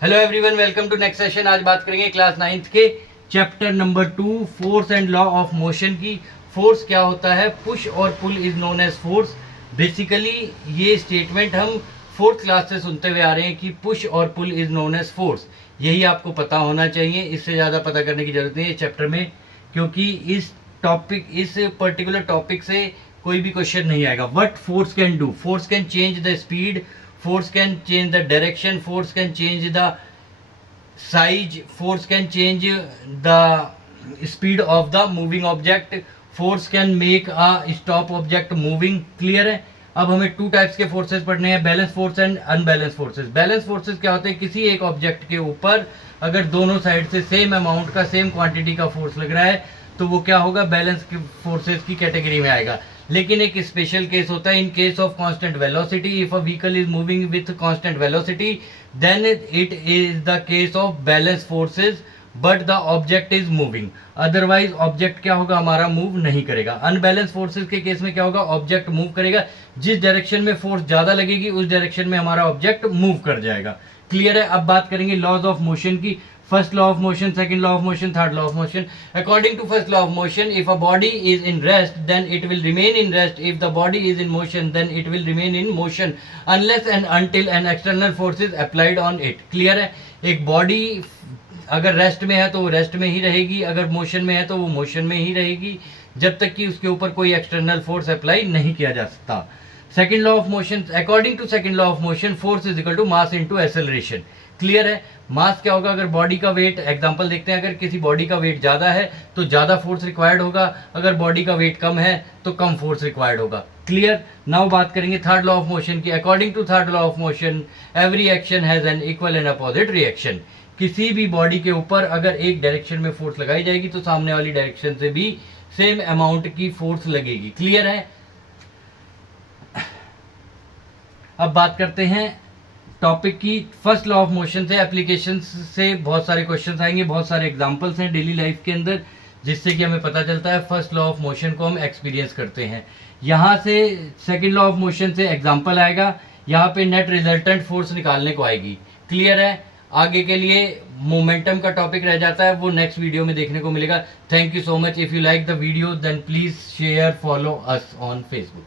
Hello everyone, welcome to next session. आज बात करेंगे क्लास 9th के chapter number 2 force and law of motion की। फोर्स क्या होता है, पुश और pull is known as force. Basically ये स्टेटमेंट हम फोर्थ क्लास से सुनते हुए आ रहे हैं कि पुश और pull is known as force. यही आपको पता होना चाहिए, इससे ज़्यादा पता करने की जरूरत नहीं है चैप्टर में, क्योंकि इस पर्टिकुलर टॉपिक से कोई भी क्वेश्चन नहीं आएगा। What force can do, force can change the speed, force can change the direction, force can change the size, force can change the speed of the moving object, force can make a stop object moving। Clear है। अब हमें two types के forces पढ़ने हैं, balance force and unbalance forces. Balance forces क्या होते हैं, किसी एक ऑब्जेक्ट के ऊपर अगर दोनों साइड से सेम अमाउंट का, सेम क्वांटिटी का फोर्स लग रहा है तो वो क्या होगा, बैलेंस फोर्सेस की कैटेगरी में आएगा। लेकिन एक स्पेशल केस होता है, in case of constant velocity, if a vehicle is moving with constant velocity then it is the case of balance forces but the object is moving. Otherwise object क्या होगा, हमारा move नहीं करेगा। Unbalance forces के case में क्या होगा, object move करेगा, जिस डायरेक्शन में फोर्स ज्यादा लगेगी उस डायरेक्शन में हमारा ऑब्जेक्ट मूव कर जाएगा। क्लियर है। अब बात करेंगे लॉज ऑफ मोशन की। First law of motion, second law of motion, third law of motion. According to first law of motion, if a body is in rest then it will remain in rest, if the body is in motion then it will remain in motion unless and until an external force is applied on it. Clear है। एक body अगर rest में है तो वो rest में ही रहेगी, अगर मोशन में है तो वो मोशन में ही रहेगी, जब तक कि उसके ऊपर कोई एक्सटर्नल फोर्स अप्लाई नहीं किया जा सकता। Second law of motion, according to second law of motion, force is equal to mass into acceleration. Clear है। मास क्या होगा, अगर बॉडी का वेट, एग्जांपल देखते हैं, अगर किसी बॉडी का वेट ज्यादा है तो ज्यादा फोर्स रिक्वायर्ड होगा, अगर बॉडी का वेट कम है तो कम फोर्स रिक्वायर्ड होगा। क्लियर। नाउ बात करेंगे थर्ड लॉ ऑफ मोशन की। According to third law of motion, every action has an equal and opposite reaction. किसी भी बॉडी के ऊपर अगर एक डायरेक्शन में फोर्स लगाई जाएगी तो सामने वाली डायरेक्शन से भी सेम अमाउंट की फोर्स लगेगी। क्लियर है। अब बात करते हैं टॉपिक की। फर्स्ट लॉ ऑफ मोशन से एप्लीकेशन से बहुत सारे क्वेश्चंस आएंगे, बहुत सारे एग्जांपल्स हैं डेली लाइफ के अंदर, जिससे कि हमें पता चलता है फर्स्ट लॉ ऑफ मोशन को हम एक्सपीरियंस करते हैं। यहाँ से सेकंड लॉ ऑफ मोशन से एग्जांपल आएगा, यहाँ पे नेट रिजल्टेंट फोर्स निकालने को आएगी। क्लियर है। आगे के लिए मोमेंटम का टॉपिक रह जाता है, वो नेक्स्ट वीडियो में देखने को मिलेगा। Thank you so much. If you like the video then please share, follow us on Facebook.